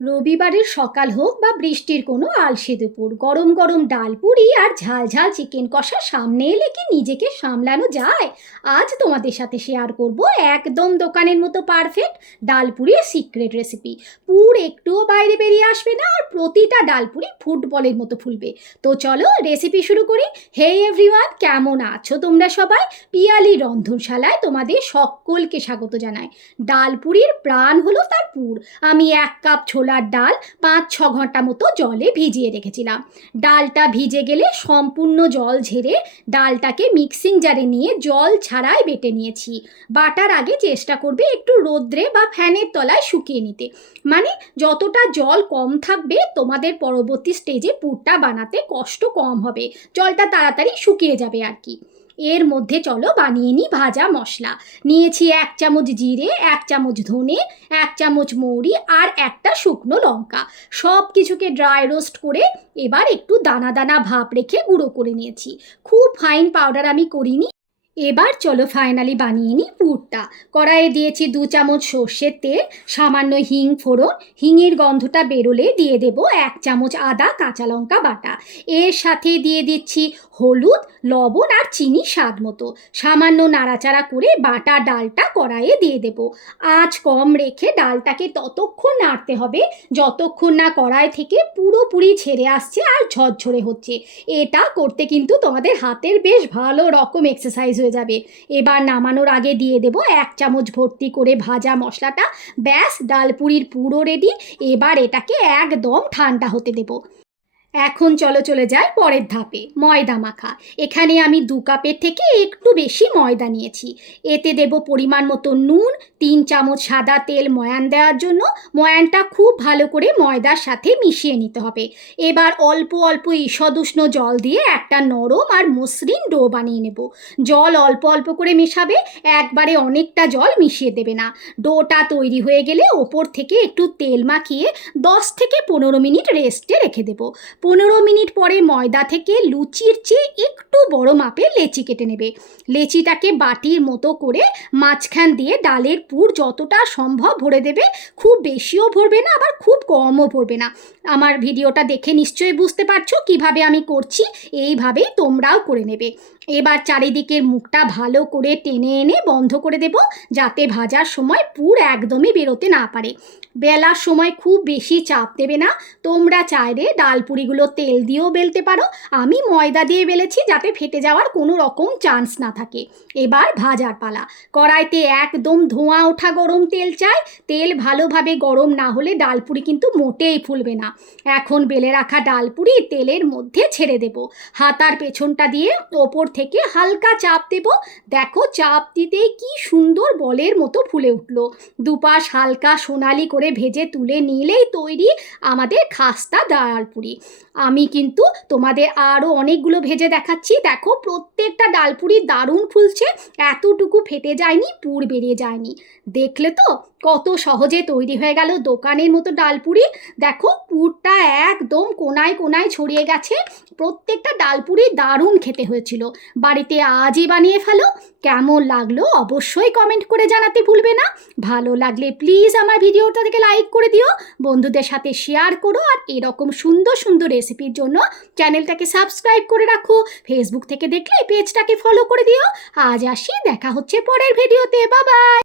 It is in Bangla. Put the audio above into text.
রবিবারের সকাল হোক বা বৃষ্টির কোনো আলসে দুপুর, গরম গরম ডাল পুরি আর ঝাল ঝাল চিকেন কষা সামনে এলে কি নিজেকে সামলানো যায়? আজ তোমাদের সাথে শেয়ার করব একদম দোকানের মতো পারফেক্ট ডাল পুরির সিক্রেট রেসিপি। পুর একটুও বাইরে বেরিয়ে আসবে না আর প্রতিটা ডাল পুরি ফুটবলের মতো ফুলবে। তো চলো রেসিপি শুরু করি। হে এভরিওয়ান, কেমন আছো তোমরা সবাই? পিয়ালি রন্ধনশালায় তোমাদের সকলকে স্বাগত জানাই। ডাল পুরির প্রাণ হলো তার পুর। আমি 1 কাপ ছোলার ডাল 5-6 ঘন্টা মতো জলে ভিজিয়ে রেখেছিলাম। ডালটা ভিজে গেলে সম্পূর্ণ জল ঝেড়ে ডালটাকে মিক্সিং জারে নিয়ে জল ছাড়াই বেটে নিয়েছি। বাটার আগে চেষ্টা করবে একটু রোদ্রে বা ফ্যানের তলায় শুকিয়ে নিতে, মানে যতটা জল কম থাকবে তোমাদের পরবর্তী স্টেজে পুরটা বানাতে কষ্ট কম হবে, জলটা তাড়াতাড়ি শুকিয়ে যাবে আর কি। এর মধ্যে চলো বানিয়ে নিই ভাজা মশলা। নিয়েছি 1 চামচ জিরে, 1 চামচ ধনে, 1 চামচ মৌরি আর একটা শুকনো লঙ্কা। সব কিছুকে ড্রাই রোস্ট করে এবার একটু দানা দানা ভাব রেখে গুঁড়ো করে নিয়েছি। খুব ফাইন পাউডার আমি করিনি। এবার চলো ফাইনালি বানিয়ে নিই পুরটা। কড়াইয়ে দিয়েছি 2 চামচ সর্ষের তেল, সামান্য হিং ফোড়ন। হিঙের গন্ধটা বেরোলে দিয়ে দেব 1 চামচ আদা কাঁচা লঙ্কা বাটা। এর সাথে দিয়ে দিচ্ছি হলুদ, লবণ আর চিনি স্বাদ মতো। সামান্য নাড়াচাড়া করে বাটা ডালটা কড়াইয়ে দিয়ে দেব। আঁচ কম রেখে ডালটাকে ততক্ষণ নাড়তে হবে যতক্ষণ না কড়াই থেকে পুরোপুরি ছেড়ে আসছে আর ঝরঝরে হচ্ছে। এটা করতে কিন্তু তোমাদের হাতের বেশ ভালো রকম এক্সারসাইজ হয়ে যাবে। এবার নামানোর আগে দিয়ে দেব 1 চামচ ভর্তি করে ভাজা মশলাটা। ব্যাস, ডালপুরির পুরো রেডি। এবার এটাকে একদম ঠান্ডা হতে দেব। এখন চলো চলে যাই পরের ধাপে, ময়দা মাখা। এখানে আমি 2 কাপের থেকে একটু বেশি ময়দা নিয়েছি। এতে দেব পরিমাণ মতো নুন, 3 চামচ সাদা তেল ময়ান দেওয়ার জন্য। ময়ানটা খুব ভালো করে ময়দার সাথে মিশিয়ে নিতে হবে। এবার অল্প অল্প ঈষদ উষ্ণ জল দিয়ে একটা নরম আর মসৃণ ডো বানিয়ে নেব। জল অল্প অল্প করে মেশাবে, একবারে অনেকটা জল মিশিয়ে দেবে না। ডোটা তৈরি হয়ে গেলে ওপর থেকে একটু তেল মাখিয়ে 10 থেকে 15 মিনিট রেস্টে রেখে দেব। 15 মিনিট পরে ময়দা থেকে লুচির চেয়ে একটু বড় মাপের লেচি কেটে নেবে। লেচিটাকে বাটির মতো করে মাঝখান দিয়ে ডালের পুর যতটা সম্ভব ভরে দেবে। খুব বেশিও ভরবে না, আবার খুব কমও ভরবে না। আমার ভিডিওটা দেখে নিশ্চয়ই বুঝতে পারছো কিভাবে আমি করছি। এইভাবেই তোমরাও করে নেবে। এবার চারিদিকের মুখটা ভালো করে টেনে এনে বন্ধ করে দেব, যাতে ভাজার সময় পুর একদমই বেরোতে না পারে। বেলার সময় খুব বেশি চাপ দেবে না। তোমরা চাইলে ডালপুরিগুলো তেল দিয়েও বেলতে পারো। আমি ময়দা দিয়ে বেলেছি যাতে ফেটে যাওয়ার কোনো রকম চান্স না থাকে। এবার ভাজার পালা। কড়াইতে একদম ধোঁয়া ওঠা গরম তেল চাই। তেল ভালোভাবে গরম না হলে ডালপুরি কিন্তু মোটেই ফুলবে না। এখন বেলে রাখা ডালপুরি তেলের মধ্যে ছেড়ে দেব। হাতার পেছনটা দিয়ে ওপর থেকে হালকা চাপ দেব। দেখো, চাপ দিতেই কি সুন্দর বলের মতো ফুলে উঠলো। দুপাশ হালকা সোনালি করে ভেজে তুলে নিলেই তৈরি আমাদের খাস্তা ডালপুরি। আমি কিন্তু তোমাদের আরও অনেকগুলো ভেজে দেখাচ্ছি। দেখো, প্রত্যেকটা ডালপুরি দারুণ ফুলছে, এতটুকু ফেটে যায়নি, পুর বেরিয়ে যায়নি। দেখলে তো কত সহজে তৈরি হয়ে গেল দোকানের মতো ডালপুরি। দেখো, পুরটা একদম কোনায় কোনায় ছড়িয়ে গেছে। প্রত্যেকটা ডালপুরি দারুণ খেতে হয়েছিল। বাড়িতে আজই বানিয়ে ফেলো। কেমন লাগলো অবশ্যই কমেন্ট করে জানাতে ভুলবে না। ভালো লাগলে প্লিজ আমার ভিডিওটা থেকে লাইক করে দিও, বন্ধুদের সাথে শেয়ার করো, আর এরকম সুন্দর সুন্দর রেসিপির জন্য চ্যানেলটাকে সাবস্ক্রাইব করে রাখো। ফেসবুক থেকে দেখলে পেজটাকে ফলো করে দিও। আজ আসি, দেখা হচ্ছে পরের ভিডিওতে। Bye bye.